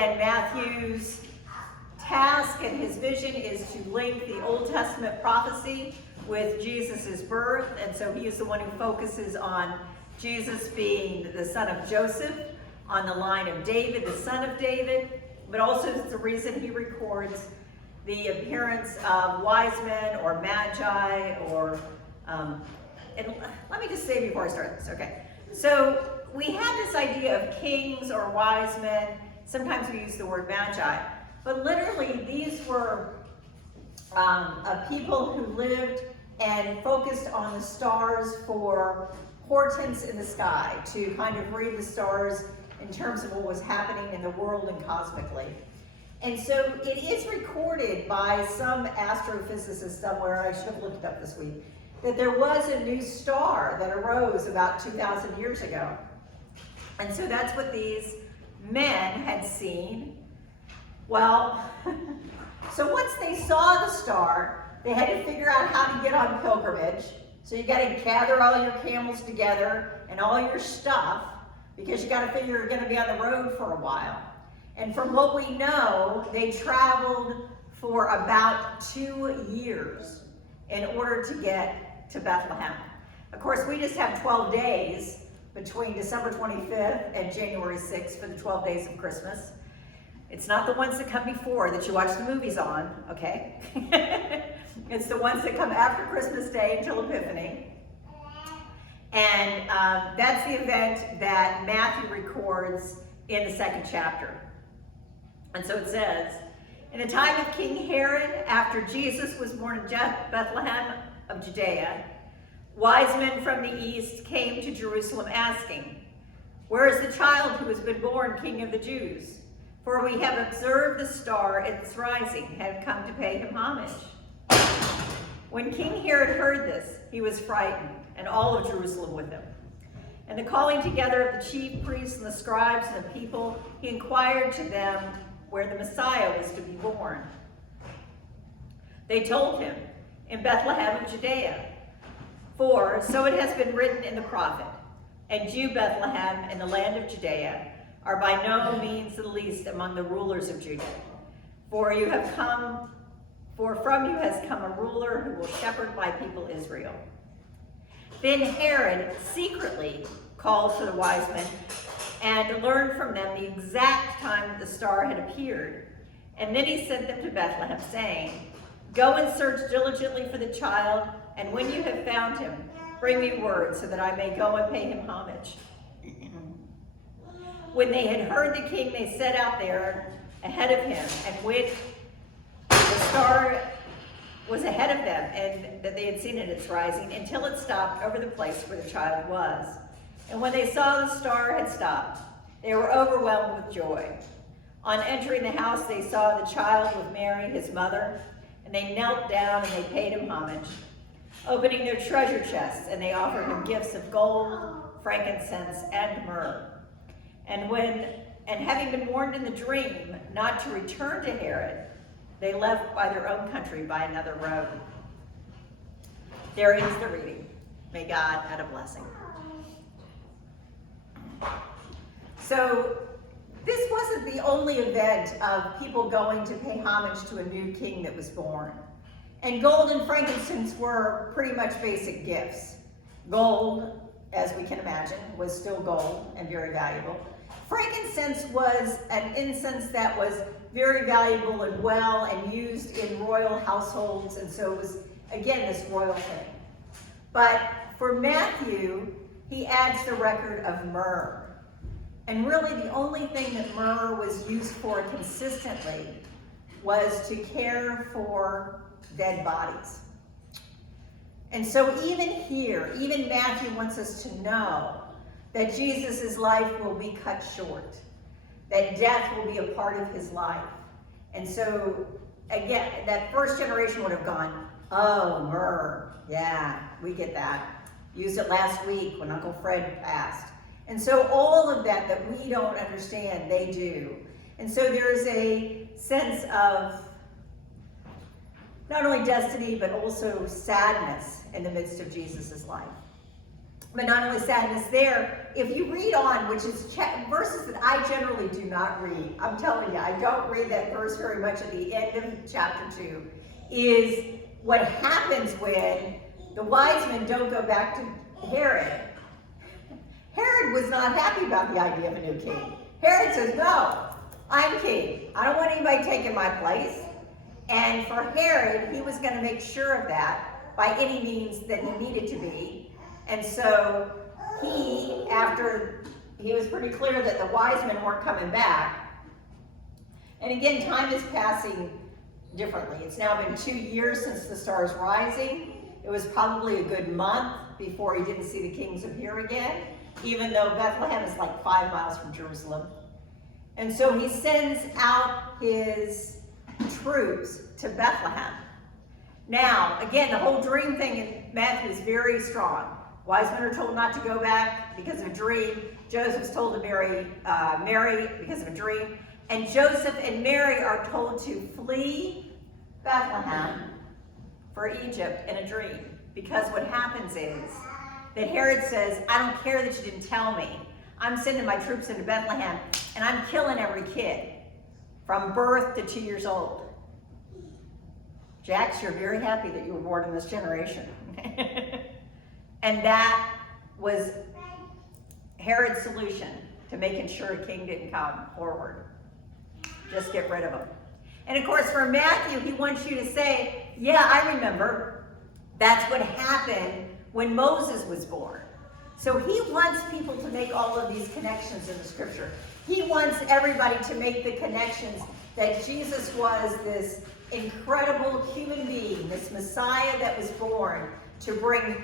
again, Matthew's task and his vision is to link the Old Testament prophecy with Jesus' birth, and so he is the one who focuses on Jesus being the son of Joseph, on the line of David, the son of David, but also it's the reason he records the appearance of wise men or magi or, and let me just say before I start this, okay. So we have this idea of kings or wise men. Sometimes we use the word magi, but literally these were people who lived and focused on the stars for portents in the sky, to kind of read the stars in terms of what was happening in the world and cosmically. And so it is recorded by some astrophysicist somewhere, I should have looked it up this week, that there was a new star that arose about 2,000 years ago. And so that's what these men had seen. Well, so once they saw the star, they had to figure out how to get on pilgrimage. So you got to gather all your camels together and all your stuff, because you got to figure you're going to be on the road for a while. And from what we know, they traveled for about 2 years in order to get to Bethlehem. Of course, we just have 12 days between December 25th and January 6th for the 12 days of Christmas. It's not the ones that come before that you watch the movies on, okay? It's the ones that come after Christmas Day until Epiphany. And that's the event that Matthew records in the 2nd chapter. And so it says, in the time of King Herod, after Jesus was born in Bethlehem of Judea, wise men from the east came to Jerusalem asking, "Where is the child who has been born King of the Jews? For we have observed the star at its rising, have come to pay him homage." When King Herod heard this, he was frightened, and all of Jerusalem with him. And the calling together of the chief priests and the scribes and the people, he inquired to them where the Messiah was to be born. They told him, "In Bethlehem of Judea. For so it has been written in the prophet, and you, Bethlehem, in the land of Judea, are by no means the least among the rulers of Judah. For from you has come a ruler who will shepherd my people Israel." Then Herod secretly called for the wise men and learned from them the exact time that the star had appeared. And then he sent them to Bethlehem, saying, "Go and search diligently for the child, and when you have found him, bring me word so that I may go and pay him homage." When they had heard the king, they set out there ahead of him, and when the star was ahead of them, and that they had seen it at its rising, until it stopped over the place where the child was. And when they saw the star had stopped, they were overwhelmed with joy. On entering the house, they saw the child with Mary, his mother, and they knelt down and they paid him homage, opening their treasure chests, and they offered him gifts of gold, frankincense, and myrrh. And having been warned in the dream not to return to Herod, they left by their own country by another road. There ends the reading. May God add a blessing. So this wasn't the only event of people going to pay homage to a new king that was born. And gold and frankincense were pretty much basic gifts. Gold, as we can imagine, was still gold and very valuable. Frankincense was an incense that was very valuable and well and used in royal households, and so it was, again, this royal thing. But for Matthew, he adds the record of myrrh. And really the only thing that myrrh was used for consistently was to care for dead bodies. And so even here, even Matthew wants us to know that Jesus' life will be cut short, that death will be a part of his life. And so, again, that first generation would have gone, "Oh, myrrh, yeah, we get that. Used it last week when Uncle Fred passed." And so all of that we don't understand, they do. And so there's a sense of not only destiny, but also sadness in the midst of Jesus' life. But not only sadness there, if you read on, which is verses that I generally do not read, I'm telling you, I don't read that verse very much at the end of chapter 2, is what happens when the wise men don't go back to Herod. Herod was not happy about the idea of a new king. Herod says, no, I'm king. I don't want anybody taking my place. And for Herod, he was going to make sure of that by any means that he needed to be. And so he, after he was pretty clear that the wise men weren't coming back, and again, time is passing differently. It's now been 2 years since the star's rising. It was probably a good month before he didn't see the kings appear again, even though Bethlehem is like 5 miles from Jerusalem. And so he sends out his troops to Bethlehem. Now, again, the whole dream thing in Matthew is very strong. Wise men are told not to go back because of a dream. Joseph's told to marry Mary because of a dream. And Joseph and Mary are told to flee Bethlehem for Egypt in a dream. Because what happens is that Herod says, I don't care that you didn't tell me. I'm sending my troops into Bethlehem, and I'm killing every kid from birth to 2 years old. Jax, you're very happy that you were born in this generation. And that was Herod's solution to making sure a king didn't come forward. Just get rid of him. And of course, for Matthew, he wants you to say, yeah, I remember. That's what happened when Moses was born. So he wants people to make all of these connections in the scripture. He wants everybody to make the connections that Jesus was this incredible human being, this Messiah that was born to bring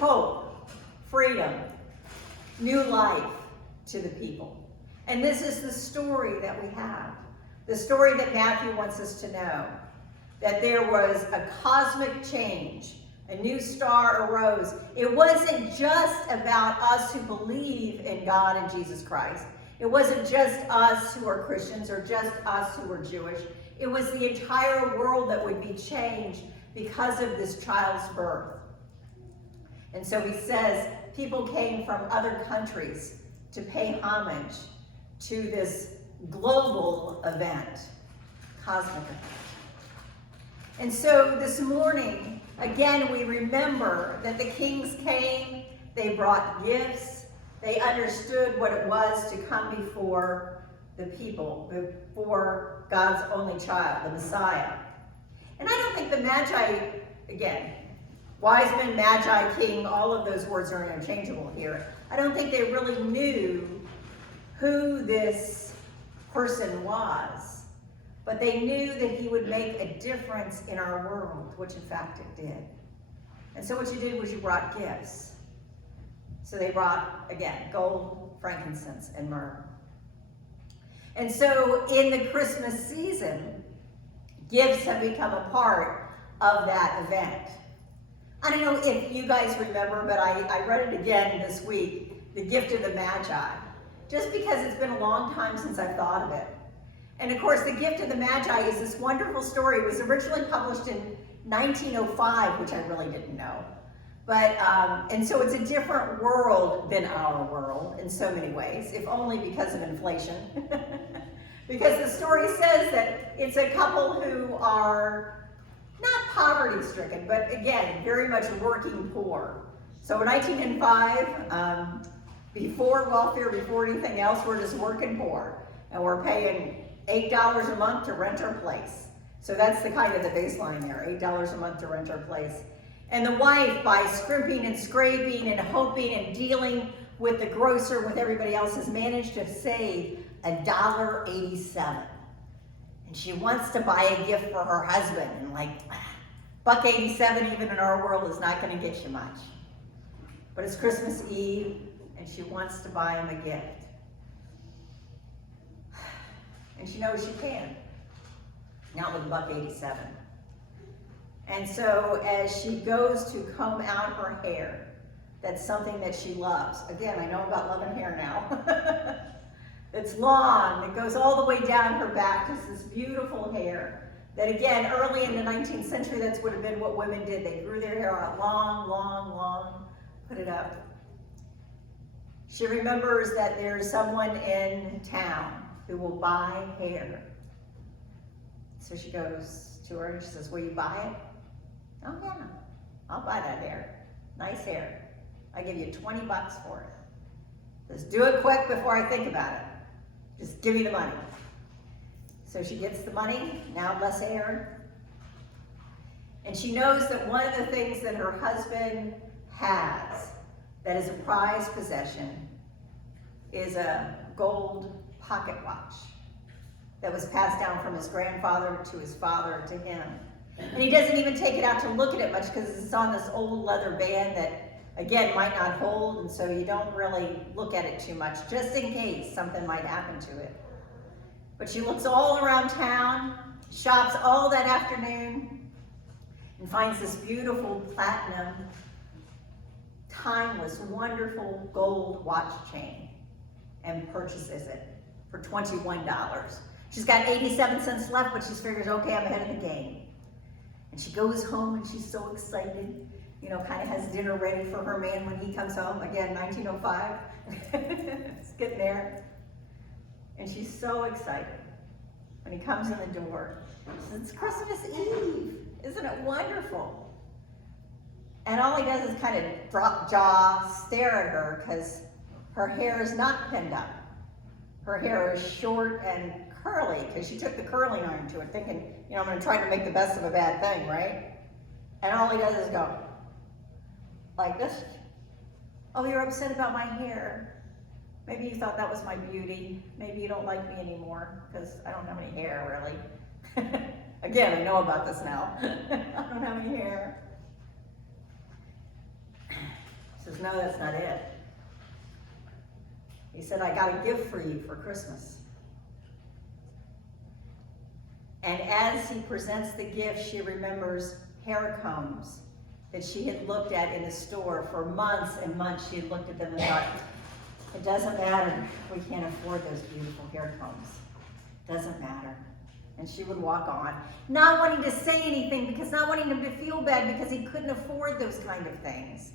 hope, freedom, new life to the people. And this is the story that we have. The story that Matthew wants us to know. That there was a cosmic change. A new star arose. It wasn't just about us who believe in God and Jesus Christ. It wasn't just us who are Christians or just us who are Jewish. It was the entire world that would be changed because of this child's birth. And so he says people came from other countries to pay homage to this global event, cosmic event. And so this morning, again, we remember that the kings came, they brought gifts, they understood what it was to come before the people, before God's only child, the Messiah. And I don't think the Magi, again, wise men, Magi, king, all of those words are interchangeable here. I don't think they really knew who this person was, but they knew that he would make a difference in our world, which in fact it did. And so what you did was you brought gifts. So they brought, again, gold, frankincense, and myrrh. And so in the Christmas season, gifts have become a part of that event. I don't know if you guys remember, but I read it again this week, The Gift of the Magi, just because it's been a long time since I've thought of it. And of course, The Gift of the Magi is this wonderful story. It was originally published in 1905, which I really didn't know. But, and so it's a different world than our world in so many ways, if only because of inflation. Because the story says that it's a couple who are not poverty-stricken, but again, very much working poor. So in 1905, before welfare, before anything else, we're just working poor. And we're paying $8 a month to rent our place. So that's the kind of the baseline there, $8 a month to rent our place. And the wife, by scrimping and scraping and hoping and dealing with the grocer, with everybody else, has managed to save $1.87. And she wants to buy a gift for her husband. And like, $1.87 even in our world is not going to get you much. But it's Christmas Eve, and she wants to buy him a gift. And she knows she can. Not with $1.87. And so as she goes to comb out her hair, that's something that she loves. Again, I know about loving hair now. It's long, it goes all the way down her back, just this beautiful hair. That again, early in the 19th century, that's would have been what women did. They grew their hair out long, long, long, Put it up. She remembers that there's someone in town who will buy hair. So she goes to her and she says, will you buy it? Oh yeah, I'll buy that hair. Nice hair. I give you 20 bucks for it. Just do it quick before I think about it. Just give me the money. So she gets the money, now less hair. And she knows that one of the things that her husband has that is a prized possession is a gold pocket watch that was passed down from his grandfather to his father to him. And he doesn't even take it out to look at it much because it's on this old leather band that, again, might not hold, and so you don't really look at it too much, just in case something might happen to it. But she looks all around town, shops all that afternoon, and finds this beautiful platinum, timeless, wonderful gold watch chain and purchases it for $21. She's got 87 cents left, but she figures, okay, I'm ahead of the game. And she goes home and she's so excited, you know, kind of has dinner ready for her man when he comes home. Again, 1905. It's getting there. And she's so excited when he comes in the door. She says, it's Christmas Eve. Isn't it wonderful? And all he does is kind of drop jaw, stare at her, because her hair is not pinned up. Her hair is short and curly, because she took the curling iron to it, thinking, you know, I'm going to try to make the best of a bad thing, right? And all he does is go like this. Oh, you're upset about my hair. Maybe you thought that was my beauty. Maybe you don't like me anymore, because I don't have any hair, really. Again, I know about this now. I don't have any hair. He says, no, that's not it. He said, I got a gift for you for Christmas. And as he presents the gift, she remembers hair combs that she had looked at in the store for months and months. She had looked at them and thought, it doesn't matter. We can't afford those beautiful hair combs. Doesn't matter. And she would walk on, not wanting to say anything, because not wanting him to feel bad because he couldn't afford those kind of things.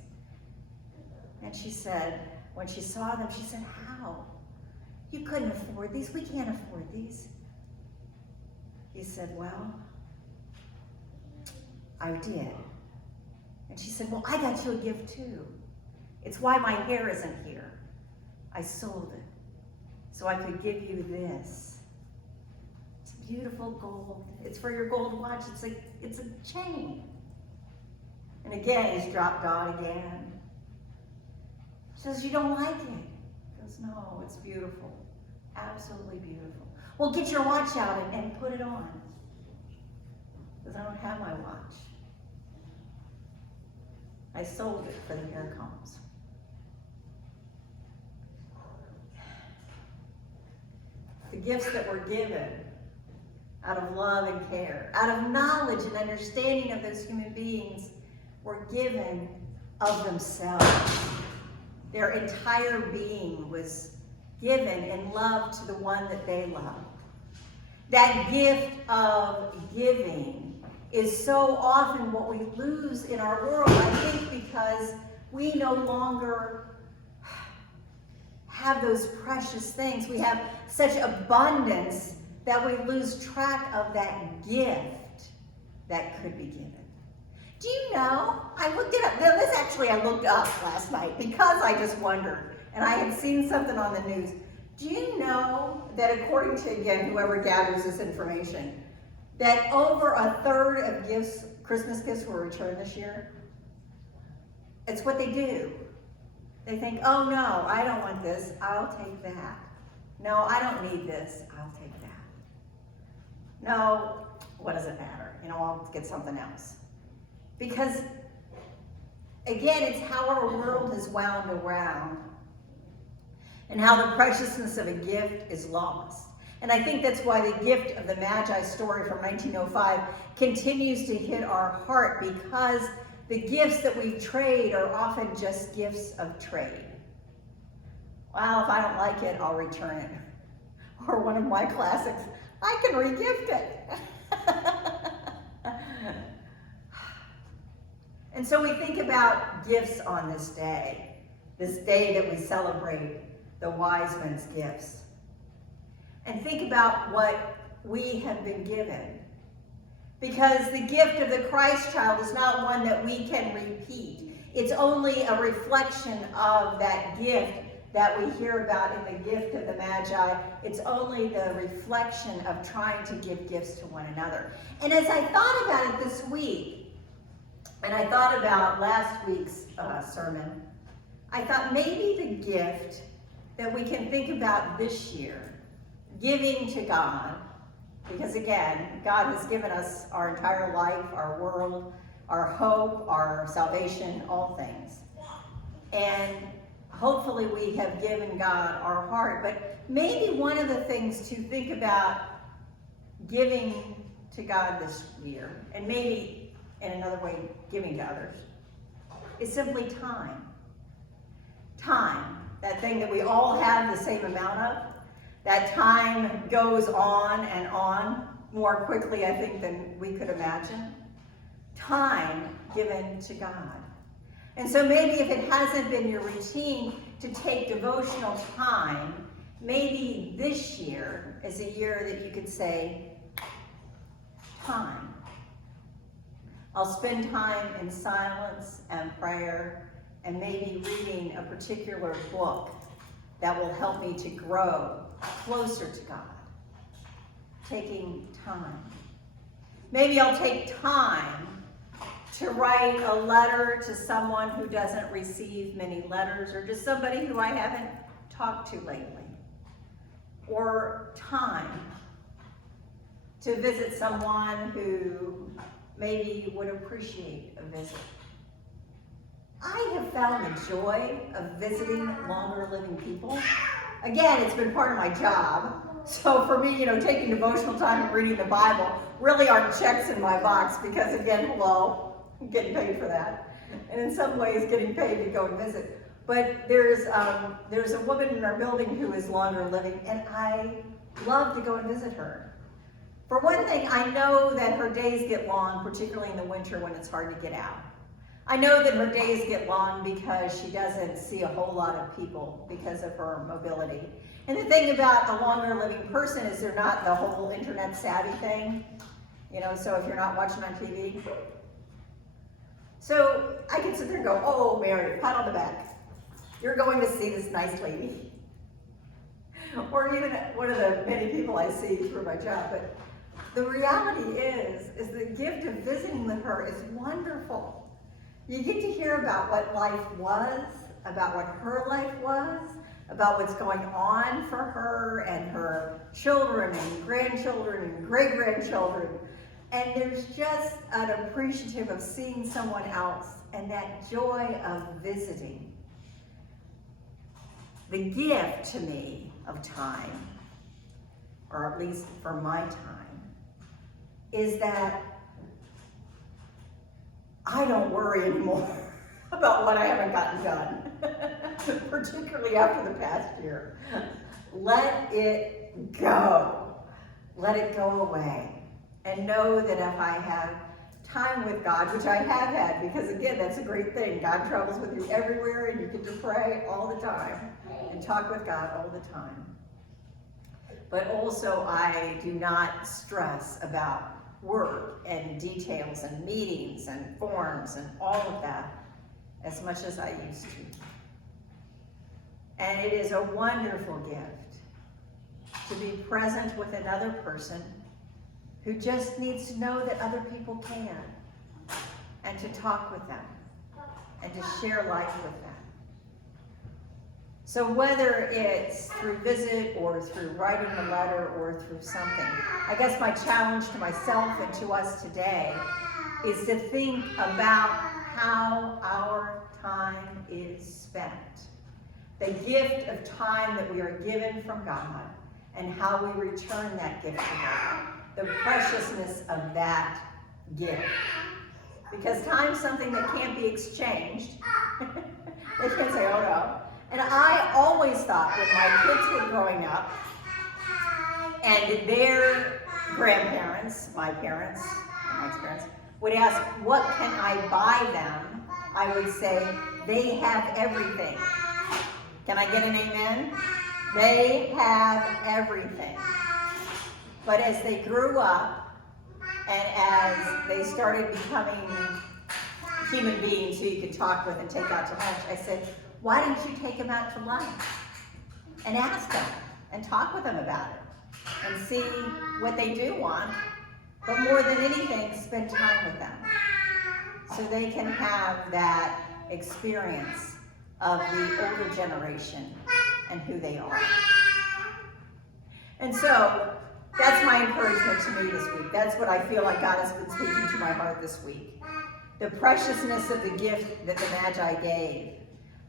And she said, when she saw them, she said, how? You couldn't afford these. We can't afford these. He said, well, I did. And she said, well, I got you a gift too. It's why my hair isn't here. I sold it so I could give you this. It's beautiful gold. It's for your gold watch. It's a chain. And again, he's dropped jaw again. She says, you don't like it? He goes, no, it's beautiful. Absolutely beautiful. Well, get your watch out and put it on. Because I don't have my watch. I sold it for the hair combs. The gifts that were given out of love and care, out of knowledge and understanding of those human beings, were given of themselves. Their entire being was given in love to the one that they loved. That gift of giving is so often what we lose in our world, I think, because we no longer have those precious things. We have such abundance that we lose track of that gift that could be given. Do you know, I looked it up. This actually I looked up last night because I just wondered, and I had seen something on the news. Do you know that according to, again, whoever gathers this information, that over a third of gifts, Christmas gifts, were returned this year? It's what they do. They think, oh no, I don't want this, I'll take that. No, I don't need this, I'll take that. No, what does it matter? You know, I'll get something else. Because, again, it's how our world is wound around and how the preciousness of a gift is lost. And I think that's why the gift of the Magi story from 1905 continues to hit our heart, because the gifts that we trade are often just gifts of trade. Well, if I don't like it, I'll return it. Or one of my classics, I can re-gift it. And so we think about gifts on this day that we celebrate the wise men's gifts. And think about what we have been given. Because the gift of the Christ child is not one that we can repeat. It's only a reflection of that gift that we hear about in the gift of the Magi. It's only the reflection of trying to give gifts to one another. And as I thought about it this week, and I thought about last week's sermon, I thought maybe the gift that we can think about this year, giving to God, because again, God has given us our entire life, our world, our hope, our salvation, all things. And hopefully we have given God our heart. But maybe one of the things to think about giving to God this year, and maybe in another way, giving to others, is simply time. Time, that thing that we all have the same amount of. That time goes on and on more quickly, I think, than we could imagine. Time given to God. And so maybe if it hasn't been your routine to take devotional time, maybe this year is a year that you could say, time. I'll spend time in silence and prayer and maybe reading a particular book that will help me to grow closer to God. Taking time. Maybe I'll take time to write a letter to someone who doesn't receive many letters, or just somebody who I haven't talked to lately. Or time to visit someone who maybe would appreciate a visit. I have found the joy of visiting longer living people. Again, it's been part of my job. So for me, taking devotional time and reading the Bible really aren't checks in my box because, again, hello, I'm getting paid for that. And in some ways, getting paid to go and visit. But there's a woman in our building who is longer living, and I love to go and visit her. For one thing, I know that her days get long, particularly in the winter when it's hard to get out. I know that her days get long because she doesn't see a whole lot of people because of her mobility. And the thing about a longer living person is they're not the whole internet savvy thing, so if you're not watching on TV. So I can sit there and go, oh, Mary, pat on the back. You're going to see this nice lady. Or even one of the many people I see through my job. But the reality is the gift of visiting with her is wonderful. You get to hear about what life was, about what her life was, about what's going on for her and her children and grandchildren and great-grandchildren. And there's just an appreciative of seeing someone else and that joy of visiting. The gift to me of time, or at least for my time, is that I don't worry anymore about what I haven't gotten done, particularly after the past year. Let it go. Let it go away. And know that if I have time with God, which I have had, because again, that's a great thing. God travels with you everywhere, and you get to pray all the time and talk with God all the time. But also, I do not stress about work and details and meetings and forms and all of that as much as I used to. And it is a wonderful gift to be present with another person who just needs to know that other people can, and to talk with them and to share life with them. So whether it's through visit or through writing a letter or through something, I guess my challenge to myself and to us today is to think about how our time is spent. The gift of time that we are given from God and how we return that gift to God. The preciousness of that gift. Because time's something that can't be exchanged. They can't say, oh no. And I always thought when my kids were growing up and their grandparents, my parents, Mike's parents, would ask, what can I buy them? I would say, they have everything. Can I get an amen? They have everything. But as they grew up, and as they started becoming human beings who you could talk with and take out to lunch, I said, why don't you take them out to lunch and ask them and talk with them about it and see what they do want, but more than anything, spend time with them so they can have that experience of the older generation and who they are. And so that's my encouragement to me this week. That's what I feel like God has been speaking to my heart this week. The preciousness of the gift that the Magi gave.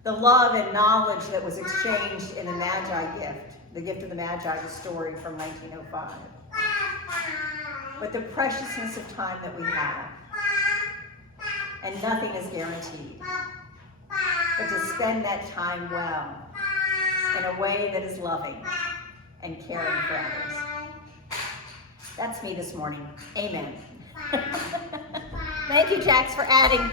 The love and knowledge that was exchanged in the Magi gift. The gift of the Magi, the story from 1905. But the preciousness of time that we have. And nothing is guaranteed. But to spend that time well, in a way that is loving and caring for others. That's me this morning. Amen. Thank you, Jax, for adding.